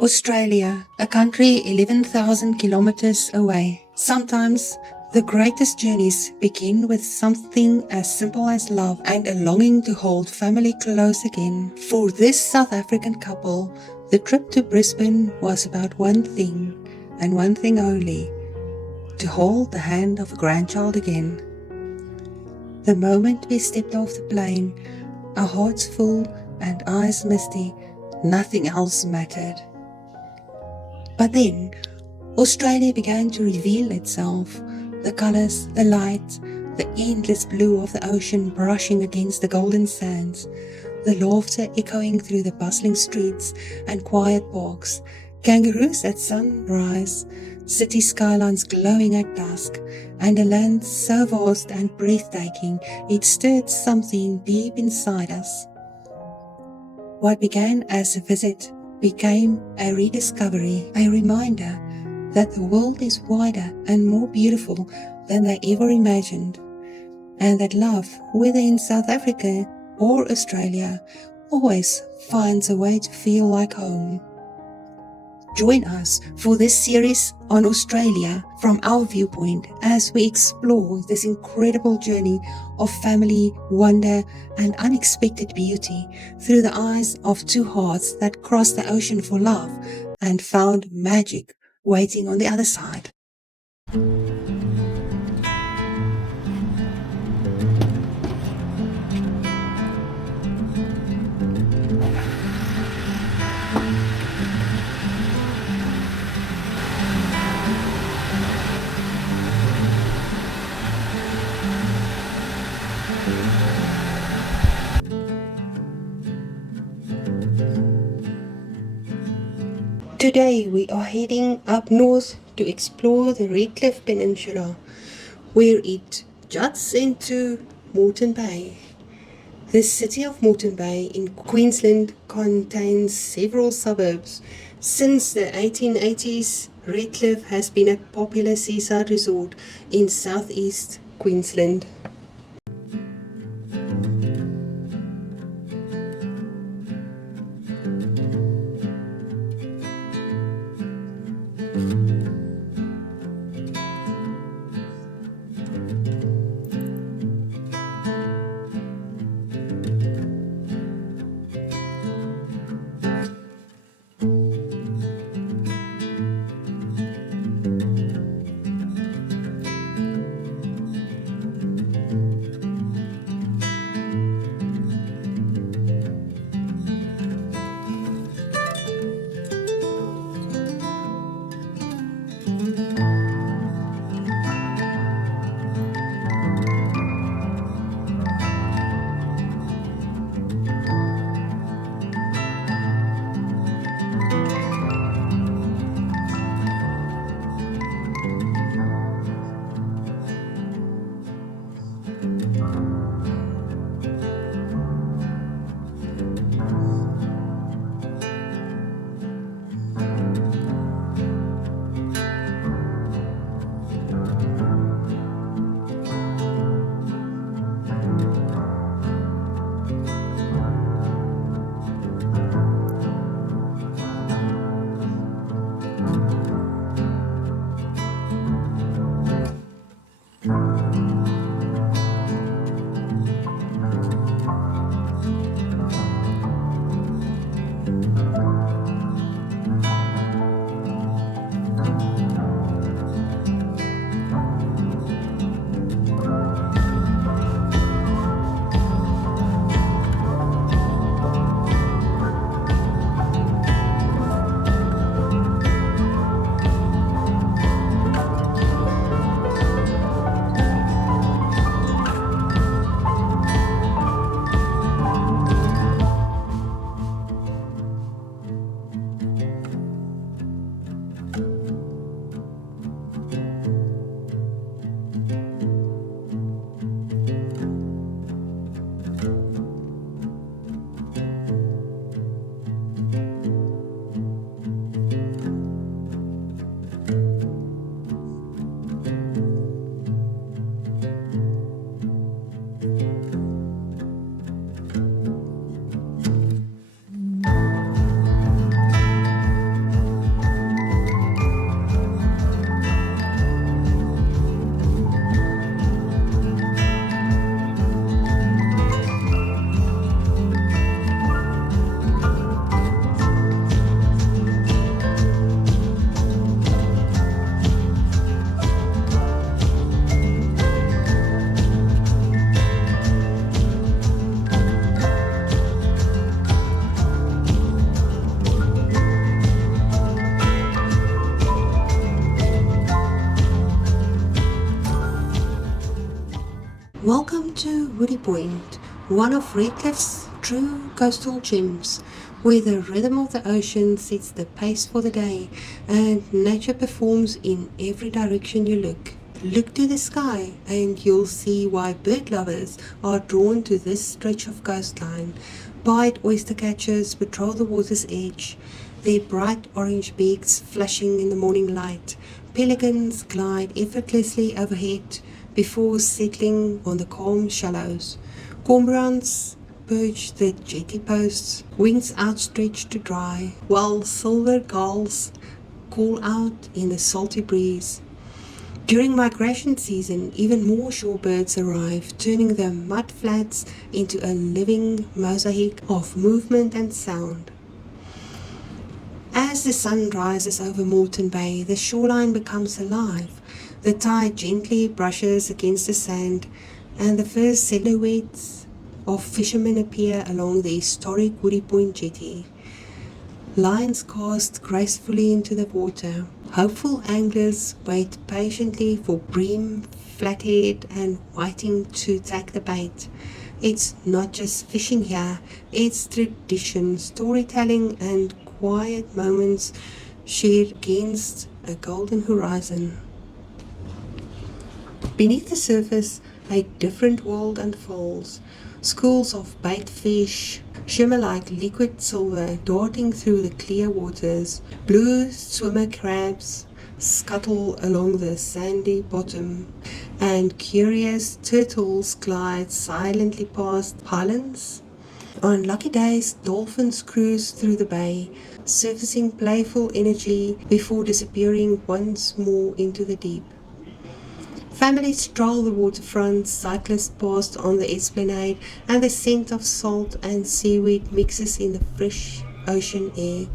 Australia, a country 11,000 kilometers away. Sometimes the greatest journeys begin with something as simple as love and a longing to hold family close again. For this South African couple, the trip to Brisbane was about one thing, and one thing only: to hold the hand of a grandchild again. The moment we stepped off the plane, our hearts full and eyes misty, nothing else mattered. But then, Australia began to reveal itself. The colours, the light, the endless blue of the ocean brushing against the golden sands, the laughter echoing through the bustling streets and quiet parks, kangaroos at sunrise, city skylines glowing at dusk, and a land so vast and breathtaking it stirred something deep inside us. What began as a visit became a rediscovery, a reminder that the world is wider and more beautiful than they ever imagined, and that love, whether in South Africa or Australia, always finds a way to feel like home. Join us for this series on Australia from our viewpoint as we explore this incredible journey of family, wonder, and unexpected beauty through the eyes of two hearts that crossed the ocean for love and found magic waiting on the other side. Today we are heading up north to explore the Redcliffe Peninsula, where it juts into Moreton Bay. The city of Moreton Bay in Queensland contains several suburbs. Since the 1880s, Redcliffe has been a popular seaside resort in southeast Queensland. Welcome to Woody Point, one of Redcliffe's true coastal gems, where the rhythm of the ocean sets the pace for the day and nature performs in every direction you look. Look to the sky and you'll see why bird lovers are drawn to this stretch of coastline. Pied oyster catchers patrol the water's edge, their bright orange beaks flashing in the morning light. Pelicans glide effortlessly overhead before settling on the calm shallows. Cormorants perch the jetty posts, wings outstretched to dry, while silver gulls call out in the salty breeze. During migration season, even more shorebirds arrive, turning the mud flats into a living mosaic of movement and sound. As the sun rises over Moreton Bay, the shoreline becomes alive. The tide gently brushes against the sand, and the first silhouettes of fishermen appear along the historic Woody Point jetty. Lines cast gracefully into the water. Hopeful anglers wait patiently for bream, flathead, and whiting to take the bait. It's not just fishing here, it's tradition, storytelling, and quiet moments shared against a golden horizon. Beneath the surface, a different world unfolds. Schools of bait fish shimmer like liquid silver, darting through the clear waters. Blue swimmer crabs scuttle along the sandy bottom, and curious turtles glide silently past pylons. On lucky days, dolphins cruise through the bay, surfacing playful energy before disappearing once more into the deep. Families stroll the waterfront, cyclists pass on the esplanade, and the scent of salt and seaweed mixes in the fresh ocean air.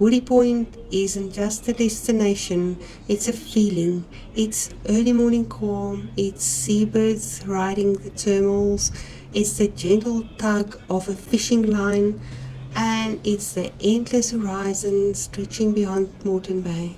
Woody Point isn't just a destination, it's a feeling. It's early morning calm, it's seabirds riding the terminals, it's the gentle tug of a fishing line, and it's the endless horizon stretching beyond Moreton Bay.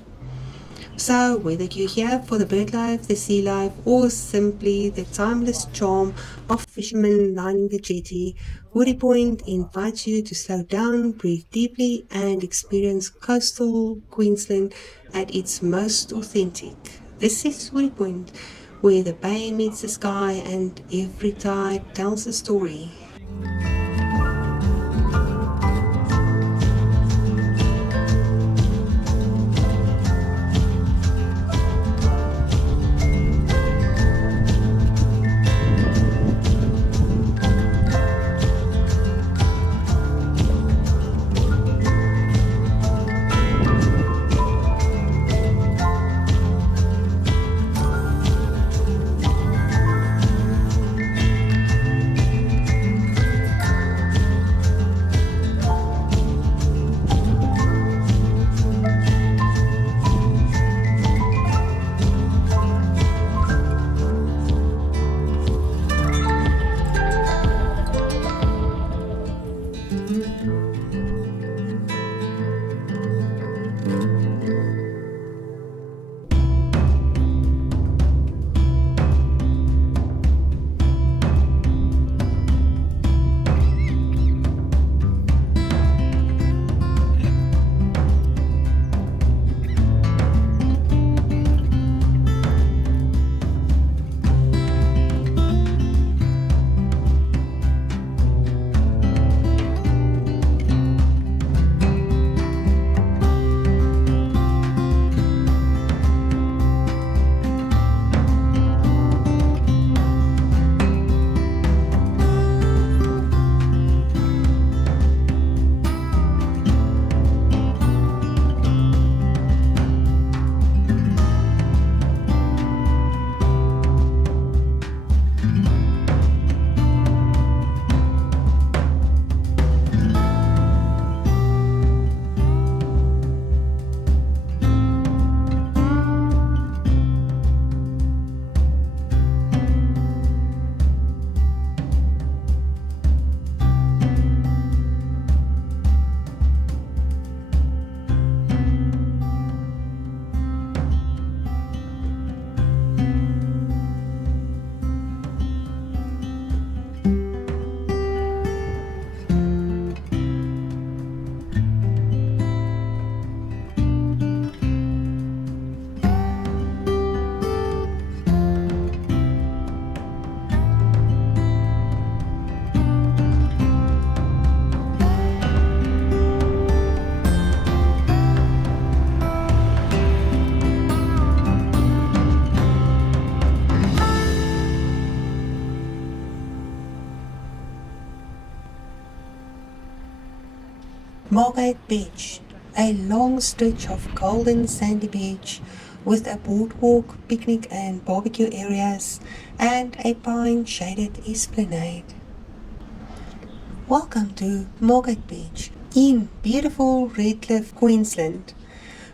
So, whether you're here for the bird life, the sea life, or simply the timeless charm of fishermen lining the jetty, Woody Point invites you to slow down, breathe deeply, and experience coastal Queensland at its most authentic. This is Woody Point, where the bay meets the sky and every tide tells a story. Margate Beach, a long stretch of golden sandy beach with a boardwalk, picnic and barbecue areas and a pine-shaded esplanade. Welcome to Margate Beach in beautiful Redcliffe, Queensland,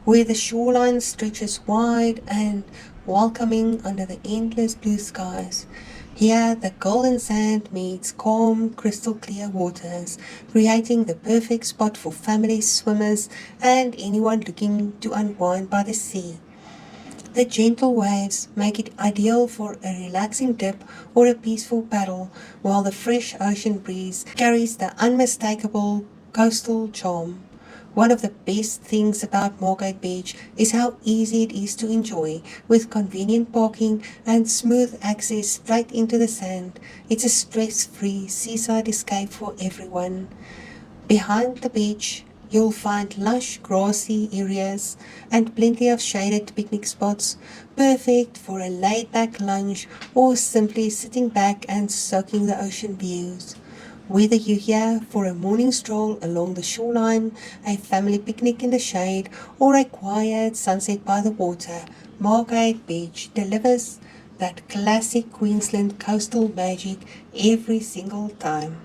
where the shoreline stretches wide and welcoming under the endless blue skies. Here, the golden sand meets calm, crystal clear waters, creating the perfect spot for families, swimmers, and anyone looking to unwind by the sea. The gentle waves make it ideal for a relaxing dip or a peaceful paddle, while the fresh ocean breeze carries the unmistakable coastal charm. One of the best things about Margate Beach is how easy it is to enjoy, with convenient parking and smooth access straight into the sand. It's a stress-free seaside escape for everyone. Behind the beach, you'll find lush grassy areas and plenty of shaded picnic spots, perfect for a laid-back lunch or simply sitting back and soaking the ocean views. Whether you're here for a morning stroll along the shoreline, a family picnic in the shade, or a quiet sunset by the water, Margate Beach delivers that classic Queensland coastal magic every single time.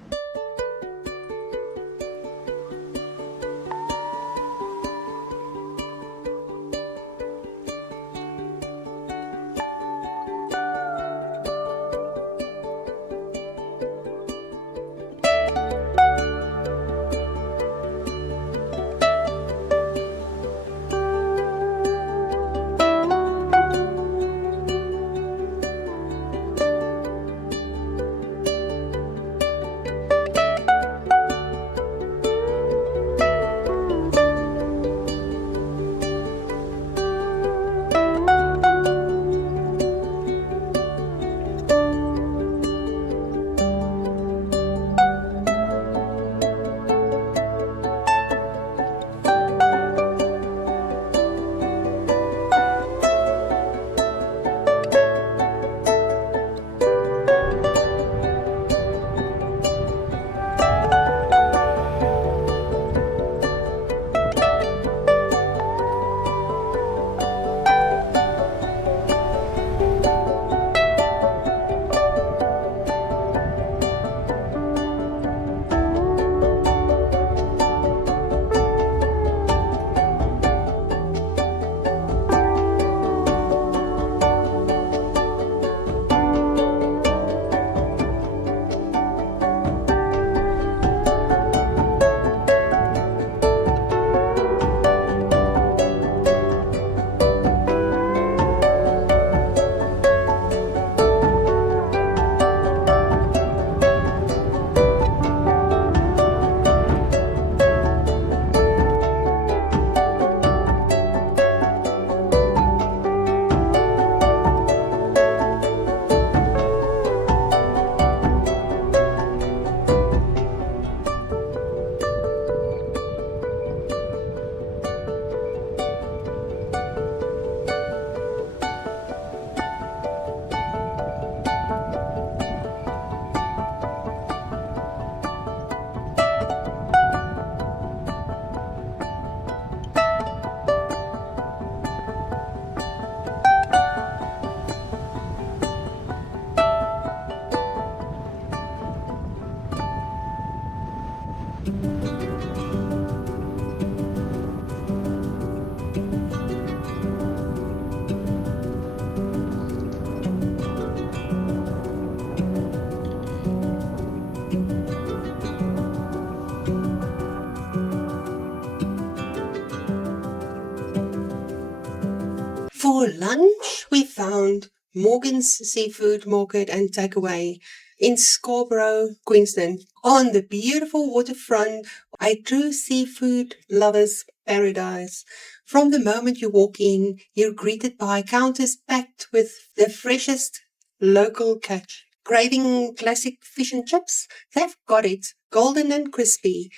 For lunch, we found Morgan's Seafood Market and Takeaway in Scarborough, Queensland, on the beautiful waterfront, a true seafood lover's paradise. From the moment you walk in, you're greeted by counters packed with the freshest local catch. Craving classic fish and chips? They've got it, golden and crispy.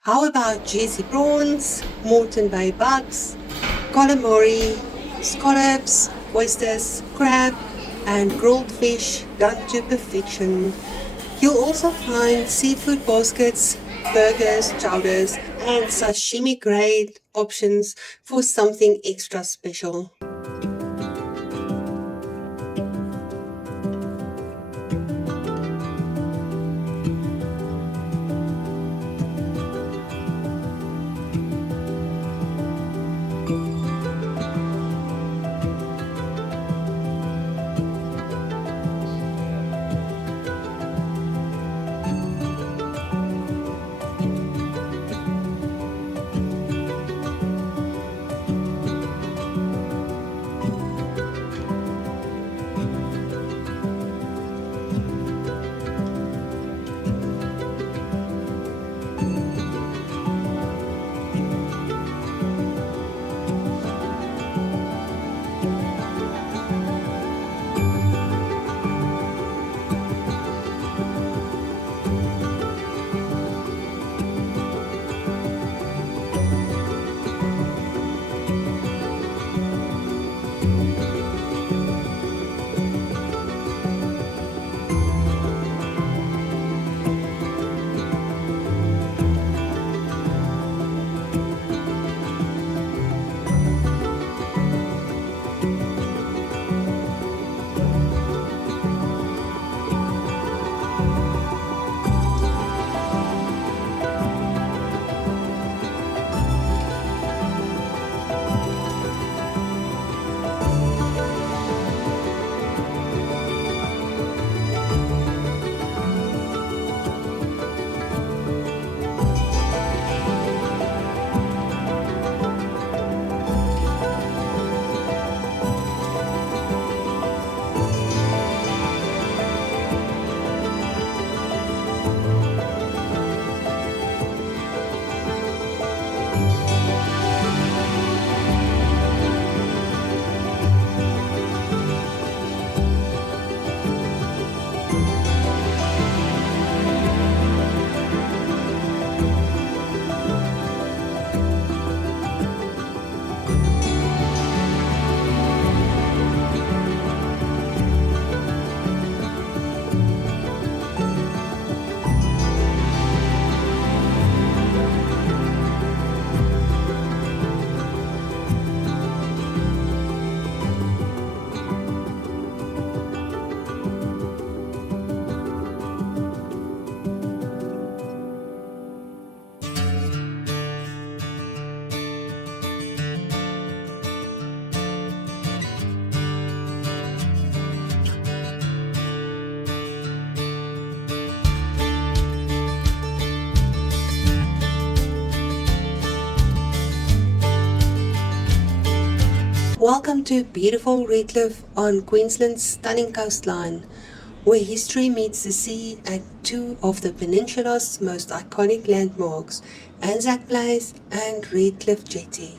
How about juicy prawns, Moreton Bay bugs, calamari, scallops, oysters, crab, and grilled fish done to perfection. You'll also find seafood baskets burgers, chowders, and sashimi grade options for something extra special. Welcome to beautiful Redcliffe on Queensland's stunning coastline, where history meets the sea at two of the peninsula's most iconic landmarks, Anzac Place and Redcliffe Jetty.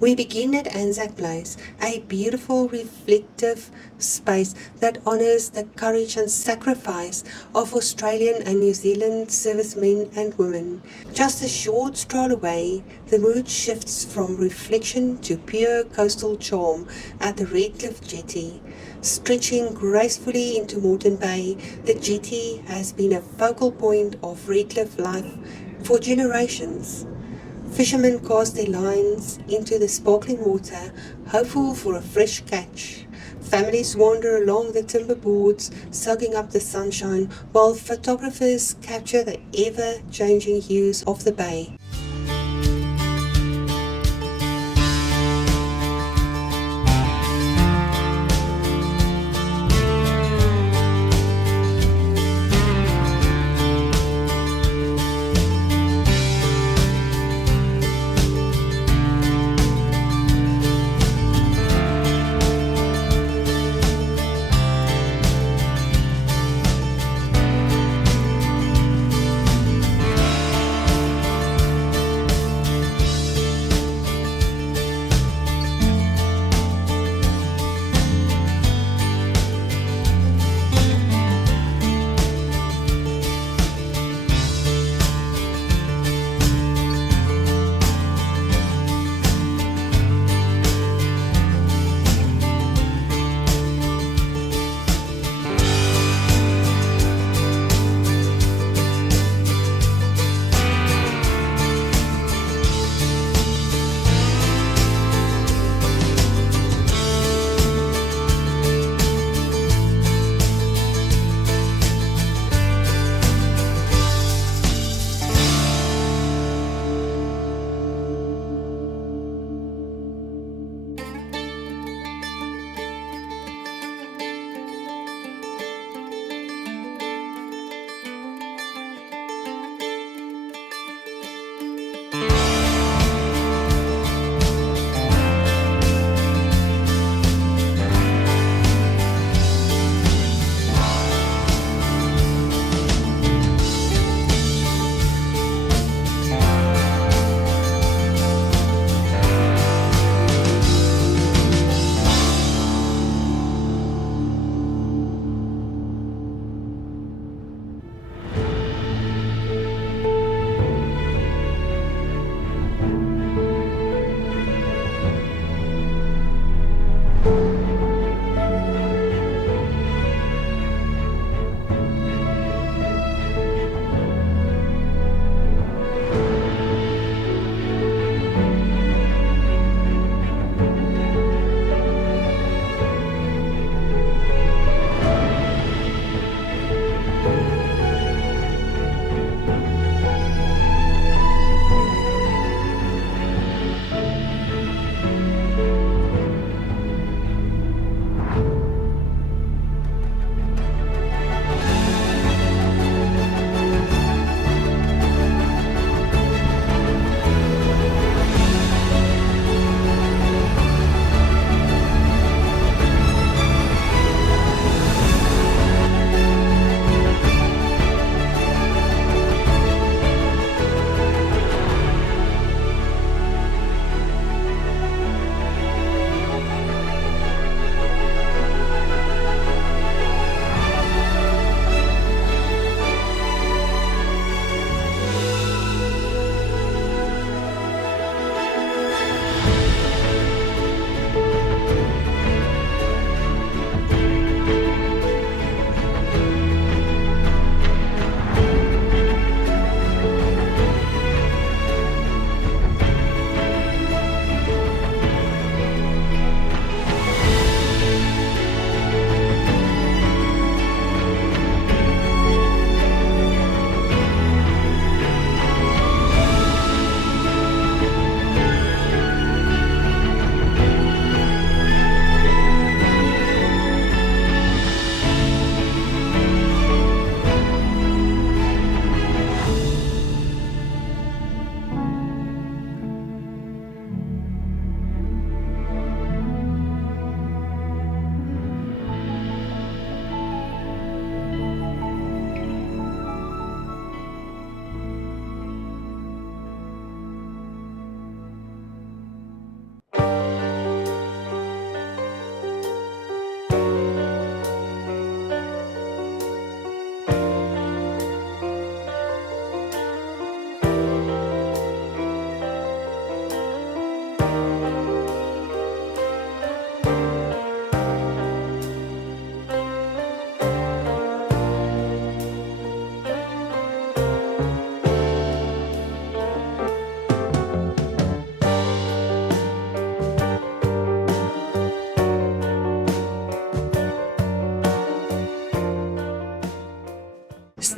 We begin at Anzac Place, a beautiful reflective space that honours the courage and sacrifice of Australian and New Zealand servicemen and women. Just a short stroll away, the mood shifts from reflection to pure coastal charm at the Redcliffe Jetty. Stretching gracefully into Moreton Bay, the jetty has been a focal point of Redcliffe life for generations. Fishermen cast their lines into the sparkling water, hopeful for a fresh catch. Families wander along the timber boards, soaking up the sunshine, while photographers capture the ever-changing hues of the bay.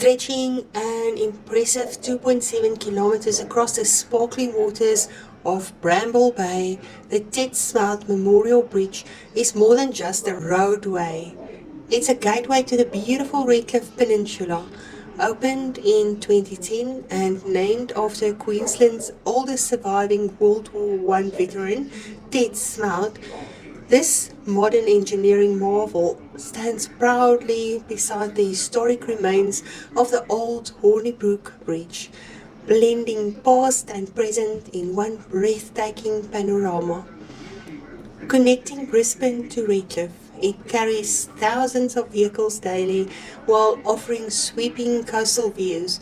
Stretching an impressive 2.7 kilometers across the sparkling waters of Bramble Bay, the Titsmouth Memorial Bridge is more than just a roadway. It's a gateway to the beautiful Redcliffe Peninsula, opened in 2010 and named after Queensland's oldest surviving World War I veteran, Titsmouth. This modern engineering marvel stands proudly beside the historic remains of the old Hornibrook Bridge, blending past and present in one breathtaking panorama. Connecting Brisbane to Redcliffe, it carries thousands of vehicles daily while offering sweeping coastal views